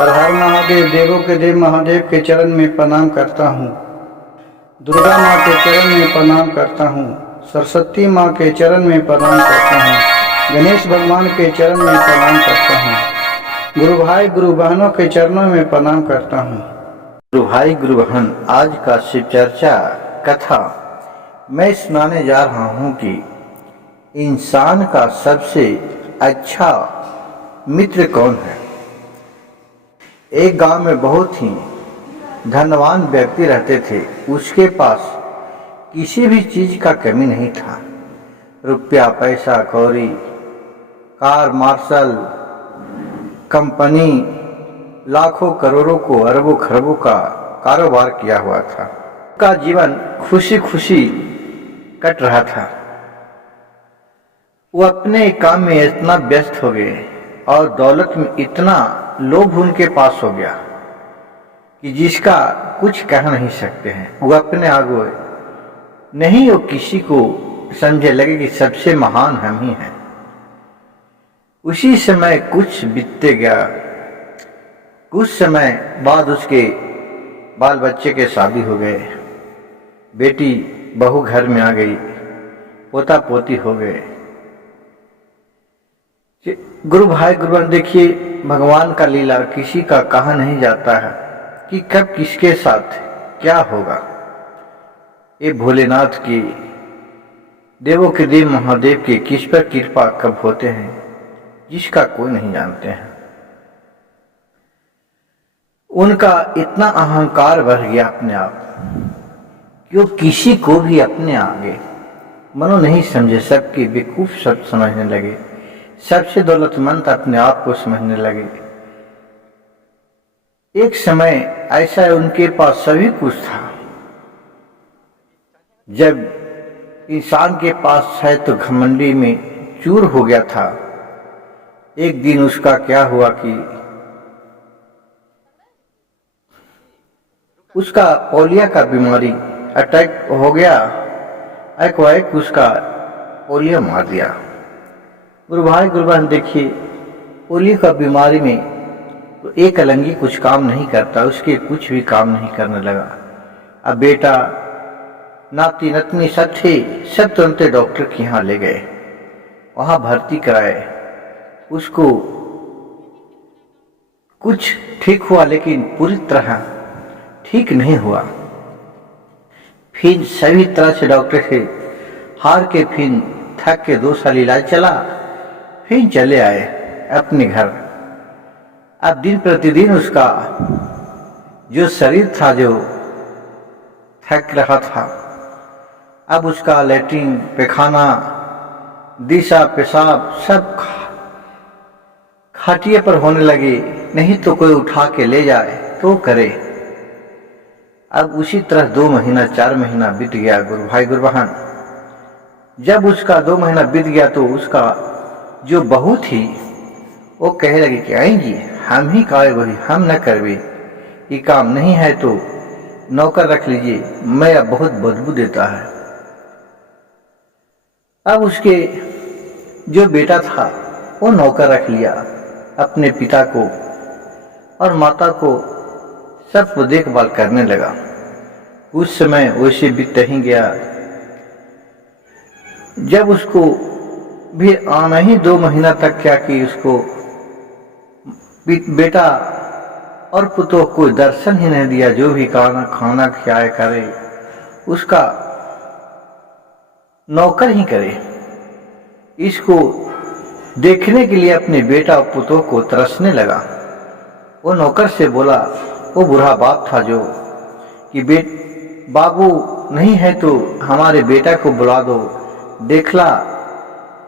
हर हर महादेव, देवों के देव महादेव के चरण में प्रणाम करता हूँ। दुर्गा माँ के चरण में प्रणाम करता हूँ। सरस्वती माँ के चरण में प्रणाम करता हूँ। गणेश भगवान के चरण में प्रणाम करता हूँ। गुरु भाई गुरु बहनों के चरणों में प्रणाम करता हूँ। गुरु भाई गुरु बहन, आज का शिव चर्चा कथा मैं सुनाने जा रहा हूँ कि इंसान का सबसे अच्छा मित्र कौन है। एक गांव में बहुत ही धनवान व्यक्ति रहते थे। उसके पास किसी भी चीज का कमी नहीं था। रुपया, पैसा, कौड़ी, कार, मार्शल, कंपनी, लाखों करोड़ों को अरबों खरबों का कारोबार किया हुआ था। उसका जीवन खुशी खुशी कट रहा था। वो अपने काम में इतना व्यस्त हो गए और दौलत में इतना लोभ उनके पास हो गया कि जिसका कुछ कह नहीं सकते हैं। वो अपने आगे नहीं, वो किसी को समझे लगे कि सबसे महान हम ही हैं। उसी समय कुछ बीतते गया। कुछ समय बाद उसके बाल बच्चे के शादी हो गए। बेटी बहू घर में आ गई, पोता पोती हो गए। गुरु भाई गुरु बहन, देखिए, भगवान का लीला किसी का कहा नहीं जाता है कि कब किसके साथ क्या होगा। ये भोलेनाथ की, देवों के देव महादेव की किस पर कृपा कब होते हैं जिसका कोई नहीं जानते हैं। उनका इतना अहंकार बढ़ गया अपने आप कि वो किसी को भी अपने आगे मनो नहीं समझे। सबकी बेवकूफ सब समझने लगे। सबसे दौलतमंद अपने आप को समझने लगे। एक समय ऐसा उनके पास सभी कुछ था। जब इंसान के पास है तो घमंडी में चूर हो गया था। एक दिन उसका क्या हुआ कि उसका पोलियो का बीमारी अटैक हो गया। एक उसका पोलियो मार दिया। गुरु भाई गुरु बहन, देखिए, पोलियो का बीमारी में तो एक अलंगी कुछ काम नहीं करता, उसके कुछ भी काम नहीं करने लगा। अब बेटा, नाती नतनी सब थे, सब तुरंत डॉक्टर के यहाँ ले गए, वहां भर्ती कराए। उसको कुछ ठीक हुआ लेकिन पूरी तरह ठीक नहीं हुआ। फिर सभी तरह से डॉक्टर से हार के फिर थक के 2 साल इलाज चला, फिर चले आए अपने घर। अब दिन प्रतिदिन उसका जो शरीर था जो थक रहा था, अब उसका लैट्रिन, पैखाना, दिशा, पेशाब सब खाटिए पर होने लगे। नहीं तो कोई उठा के ले जाए तो करे। अब उसी तरह 2 महीना 4 महीना बीत गया। गुरु भाई गुरु बहन, जब उसका 2 महीना बीत गया तो उसका जो बहू थी वो कहे लगी कि आएंगी, हम ही खाए वही, हम न करवे, ये काम नहीं है तो नौकर रख लीजिए, मेरा बहुत बदबू देता है। अब उसके जो बेटा था वो नौकर रख लिया। अपने पिता को और माता को सबको देखभाल करने लगा। उस समय वैसे बीत ही गया। जब उसको भी आना ही 2 महीना तक क्या कि उसको बेटा और पुतों को दर्शन ही नहीं दिया। जो भी खाना खिलाए करे उसका नौकर ही करे। इसको देखने के लिए अपने बेटा और पुतों को तरसने लगा। वो नौकर से बोला, वो बुरा बाप था जो कि बाबू नहीं है तो हमारे बेटा को बुला दो, देखला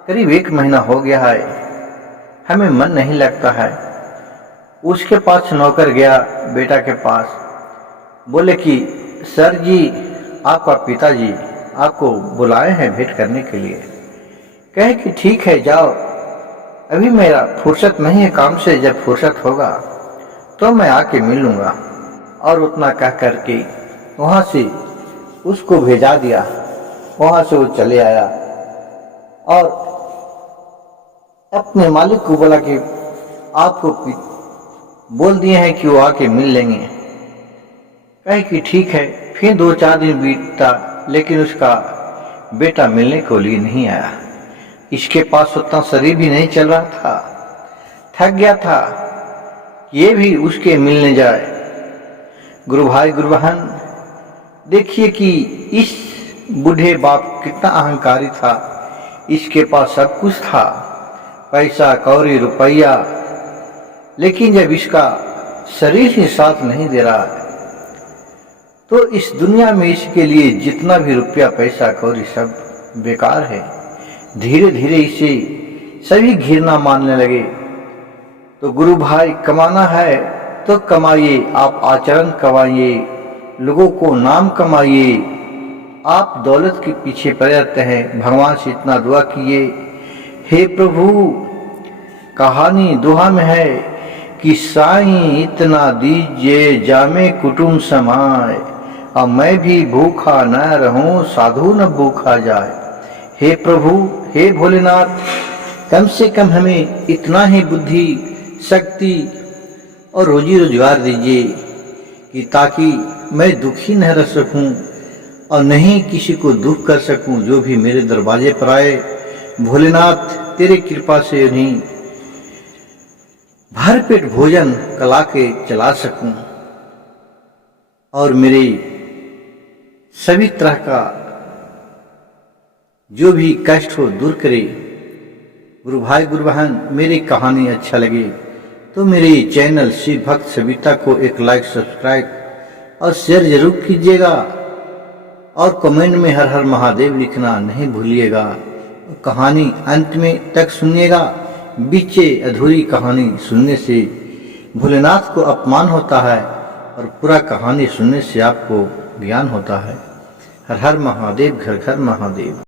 करीब 1 महीना हो गया है, हमें मन नहीं लगता है। उसके पास नौकर गया बेटा के पास, बोले कि सर जी, आपका पिताजी आपको बुलाए हैं भेंट करने के लिए। कहे कि ठीक है, जाओ, अभी मेरा फुर्सत नहीं है काम से, जब फुर्सत होगा तो मैं आके मिल लूंगा। और उतना कह करके वहां से उसको भेजा दिया। वहां से वो चले आया और अपने मालिक को बोला कि आपको बोल दिए हैं कि वो आके मिल लेंगे। कहे कि ठीक है। फिर 2-4 दिन बीतता, लेकिन उसका बेटा मिलने को लिए नहीं आया। इसके पास उतना शरीर भी नहीं चल रहा था, थक गया था, ये भी उसके मिलने जाए। गुरु भाई गुरु बहन, देखिए कि इस बूढ़े बाप कितना अहंकारी था। इसके पास सब कुछ था, पैसा कौड़ी रुपया, लेकिन जब इसका शरीर ही साथ नहीं दे रहा है तो इस दुनिया में इसके लिए जितना भी रुपया पैसा कौड़ी सब बेकार है। धीरे धीरे इसे सभी घृणा मानने लगे। तो गुरु भाई, कमाना है तो कमाइए, आप आचरण कमाइए, लोगों को नाम कमाइए। आप दौलत के पीछे पड़े रहते हैं। भगवान से इतना दुआ किए, हे प्रभु, कहानी दुआ में है कि साईं इतना दीजिए जामे कुटुंब समाए, अब मैं भी भूखा न रहूं, साधु न भूखा जाए। हे प्रभु, हे भोलेनाथ, कम से कम हमें इतना ही बुद्धि, शक्ति और रोजी रोजगार दीजिए कि ताकि मैं दुखी न रह सकूं और नहीं किसी को दुख कर सकूं जो भी मेरे दरवाजे पर आए। भोलेनाथ, तेरे कृपा से उन्हें भरपेट भोजन कला के चला सकूं और मेरे सभी तरह का जो भी कष्ट हो दूर करे। गुरु भाई गुरु बहन, मेरी कहानी अच्छा लगे तो मेरे चैनल शिव भक्त सविता को एक लाइक, सब्सक्राइब और शेयर जरूर कीजिएगा और कमेंट में हर हर महादेव लिखना नहीं भूलिएगा। कहानी अंत में तक सुनिएगा। बीचे अधूरी कहानी सुनने से भोलेनाथ को अपमान होता है और पूरा कहानी सुनने से आपको ज्ञान होता है। हर हर महादेव, घर घर महादेव।